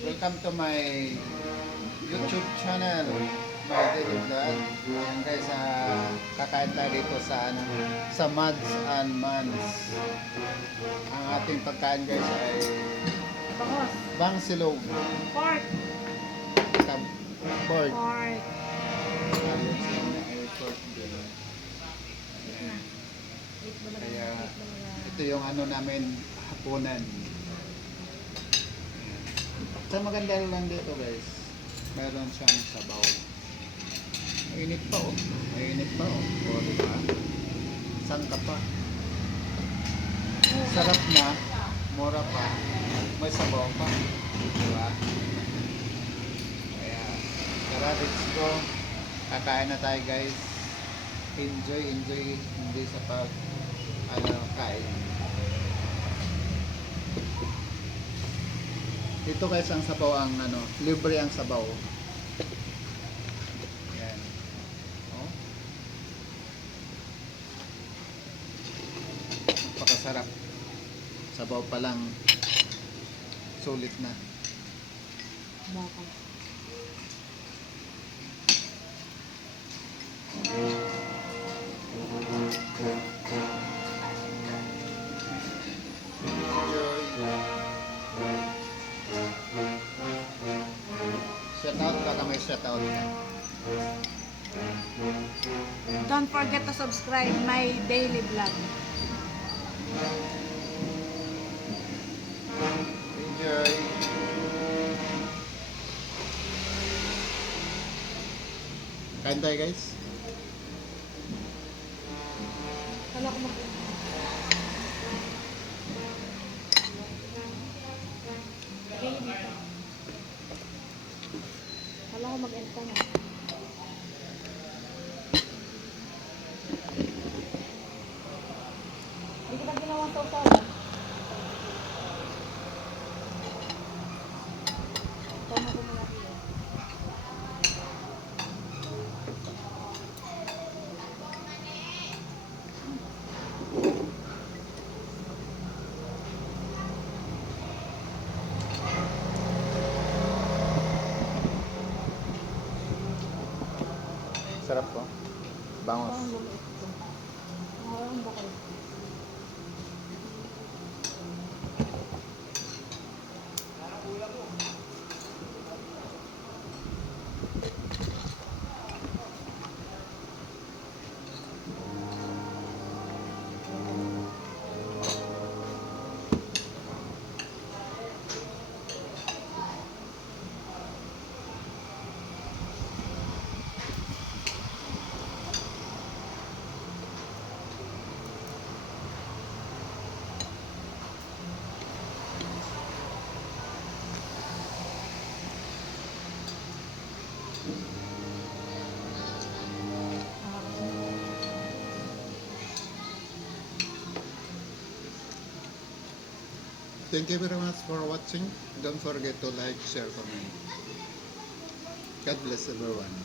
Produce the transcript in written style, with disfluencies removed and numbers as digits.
Welcome to my YouTube channel, my daily vlog. Ayan guys, kakain tayo dito sa Mads and Mans. Ang ating pagkain guys ay Bangos. bangsilog. Pork. Pork. Pork. Ayun sila na ay pork din. Kaya ito yung namin hapunan. Sa maganda lang dito guys, meron siyang sabaw. Mainit pa oh. Mainit pa oh. O diba? Sangka pa. Sarap na. Mura pa. May sabaw pa. Diba? Kaya, tara, let's go. Kakain na tayo guys. Enjoy. Hindi sa kain. Dito guys ang sabaw ang libre ang sabaw. Yan. Oh. Napakasarap. Sabaw pa lang sulit na. Baka. Shoutout, baka may shoutout ka. Don't forget to subscribe my daily vlog. Enjoy. Kain tayo guys. Kala ko mag- Lagay niyo dito. Kala ko mag-end ka na. Hindi ko pa ginawang tawtawan. Tama ko muna dito. Sarap po. Bangos. Ang lumiit ko. Ang bakal. Thank you very much for watching. Don't forget to like, share, comment. God bless everyone.